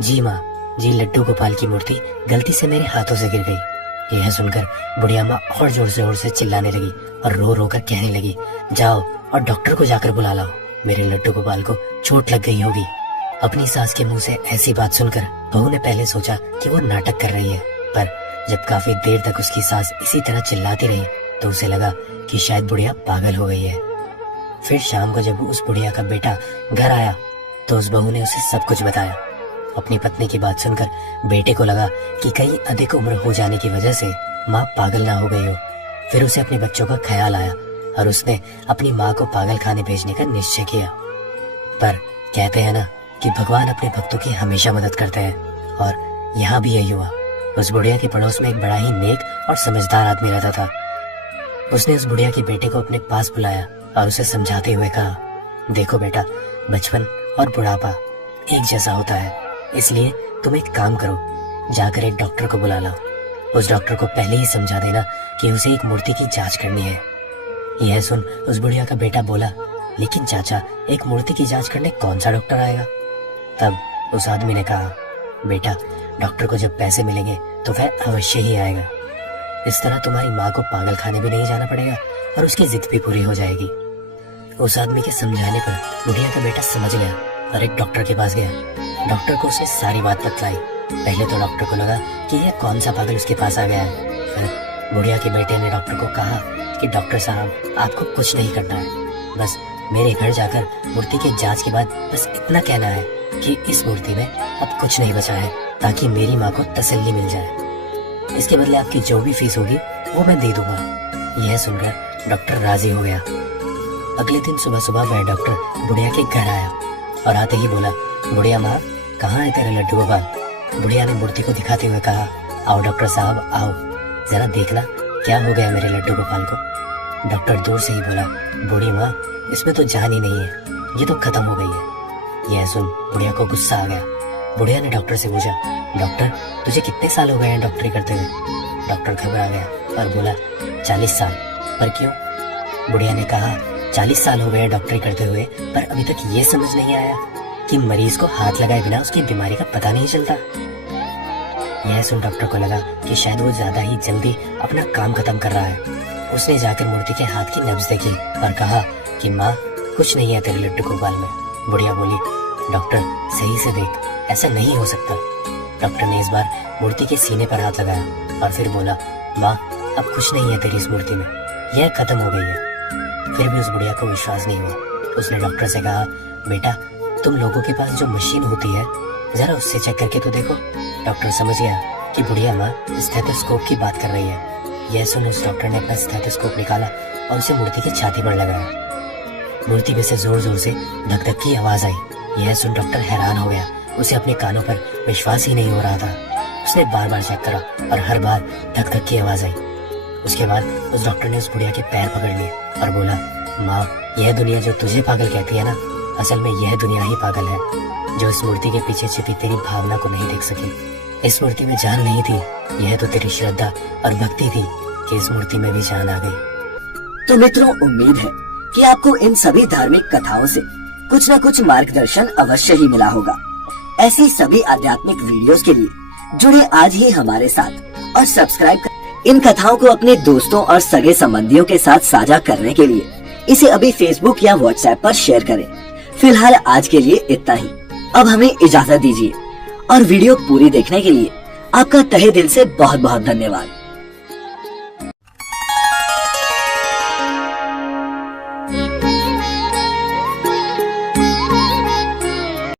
जी माँ जी, लड्डू गोपाल की मूर्ति गलती से मेरे हाथों से गिर गई। यह सुनकर बुढ़िया माँ और जोर से चिल्लाने लगी और रो रो कर कहने लगी, जाओ और डॉक्टर को जाकर बुला लाओ, मेरे लड्डू गोपाल को चोट लग गई होगी। अपनी सास के मुंह से ऐसी बात सुनकर बहू ने पहले सोचा कि वो नाटक कर रही है, पर जब काफी देर तक उसकी सास इसी तरह चिल्लाती रही तो उसे लगा कि शायद बुढ़िया पागल हो गई है। फिर शाम को जब उस बुढ़िया का बेटा घर आया तो उस बहू ने उसे सब कुछ बताया। अपनी पत्नी की बात सुनकर बेटे को लगा कि कहीं अधिक उम्र हो जाने की वजह से माँ पागल ना हो गई हो। फिर उसे अपने बच्चों का ख्याल आया और उसने अपनी माँ को पागल खाने भेजने का निश्चय किया। पर कहते हैं ना कि भगवान अपने भक्तों की हमेशा मदद करते हैं, और यहाँ भी यही हुआ। उस बुढ़िया के पड़ोस में एक बड़ा ही नेक और समझदार आदमी रहता था। उसने उस बुढ़िया के बेटे को अपने पास बुलाया और उसे समझाते हुए कहा, देखो बेटा, बचपन और बुढ़ापा एक जैसा होता है, इसलिए तुम एक काम करो, जाकर एक डॉक्टर को बुला लाओ। उस डॉक्टर को पहले ही समझा देना कि उसे एक मूर्ति की जांच करनी है। यह सुन उस बुढ़िया का बेटा बोला, लेकिन चाचा, एक मूर्ति की जांच करने कौन सा डॉक्टर आएगा? तब उस आदमी ने कहा, बेटा, डॉक्टर को जब पैसे मिलेंगे तो वह अवश्य ही आएगा। इस तरह तुम्हारी माँ को पागल खाने भी नहीं जाना पड़ेगा और उसकी जिद भी पूरी हो जाएगी। उस आदमी के समझाने पर बुढ़िया का बेटा समझ गया और एक डॉक्टर के पास गया। डॉक्टर को उसने सारी बात बतलाई। पहले तो डॉक्टर को लगा कि यह कौन सा पागल उसके पास आ गया है। फिर बुढ़िया के बेटे ने डॉक्टर को कहा कि डॉक्टर साहब, आपको कुछ नहीं करना है, बस मेरे घर जाकर मूर्ति की जांच के बाद बस इतना कहना है कि इस मूर्ति में अब कुछ नहीं बचा है, ताकि मेरी माँ को तसल्ली मिल जाए। इसके बदले आपकी जो भी फीस होगी वो मैं दे दूंगा। यह सुनकर डॉक्टर राजी हो गया। अगले दिन सुबह सुबह वह डॉक्टर बुढ़िया के घर आया और आते ही बोला, बुढ़िया माँ, कहाँ है तेरा लड्डू गोपाल? बुढ़िया ने मूर्ति को दिखाते हुए कहा, आओ डॉक्टर साहब, आओ, जरा देखना क्या हो गया मेरे लड्डू गोपाल को। डॉक्टर दूर से ही बोला, बूढ़ी माँ, इसमें तो जान ही नहीं है, ये तो खत्म हो गई है। यह सुन बुढ़िया को गुस्सा आ गया। बुढ़िया ने डॉक्टर से पूछा, डॉक्टर, तुझे कितने साल हो गए हैं डॉक्टरी करते हुए? डॉक्टर घबरा गया और बोला, 40 साल। पर क्यों? बुढ़िया ने कहा, 40 साल हो गए हैं डॉक्टरी करते हुए, पर अभी तक ये समझ नहीं आया कि मरीज को हाथ लगाए बिना उसकी बीमारी का पता नहीं चलता। यह सुन डॉक्टर को लगा कि शायद वो ज्यादा ही जल्दी अपना काम खत्म कर रहा है। उसने जाकर मूर्ति के हाथ की नब्ज देखी और कहा कि माँ, कुछ नहीं है तेरे लड्डू गोपाल में। बुढ़िया बोली, डॉक्टर, सही से देख, ऐसा नहीं हो सकता। डॉक्टर ने इस बार मूर्ति के सीने पर हाथ लगाया और फिर बोला, माँ, अब कुछ नहीं है तेरी इस मूर्ति में, यह खत्म हो गई है। फिर भी उस बुढ़िया को विश्वास नहीं हुआ। उसने डॉक्टर से कहा, बेटा, तुम लोगों के पास जो मशीन होती है, जरा उससे चेक करके तो देखो। डॉक्टर समझ गया कि बुढ़िया माँ स्टेथोस्कोप की बात कर रही है। यह सुन उस डॉक्टर ने अपना स्टेथोस्कोप निकाला और उसे मूर्ति की छाती पर लगाया। मूर्ति में से जोर जोर से धक धक की आवाज आई। यह सुन डॉक्टर हैरान हो गया। उसे अपने कानों पर विश्वास ही नहीं हो रहा था। उसने बार बार चेक करा और हर बार धक धक की आवाज आई। उसके बाद उस डॉक्टर ने उस बुढ़िया के पैर पकड़ लिए और बोला, माँ, यह दुनिया जो तुझे पागल कहती है ना, असल में यह दुनिया ही पागल है, जो इस मूर्ति के पीछे छिपी तेरी भावना को नहीं देख सकी। इस मूर्ति में जान नहीं थी, यह तो तेरी श्रद्धा और भक्ति थी कि इस मूर्ति में भी जान आ गई। तो मित्रों, उम्मीद है कि आपको इन सभी धार्मिक कथाओं से कुछ न कुछ मार्गदर्शन अवश्य ही मिला होगा। ऐसी सभी आध्यात्मिक वीडियोस के लिए जुड़े आज ही हमारे साथ और सब्सक्राइब कर। इन कथाओं को अपने दोस्तों और सगे संबंधियों के साथ साझा करने के लिए इसे अभी फेसबुक या व्हाट्सएप पर शेयर करें। फिलहाल आज के लिए इतना ही। अब हमें इजाजत दीजिए और वीडियो पूरी देखने के लिए आपका तहे दिल से बहुत बहुत धन्यवाद।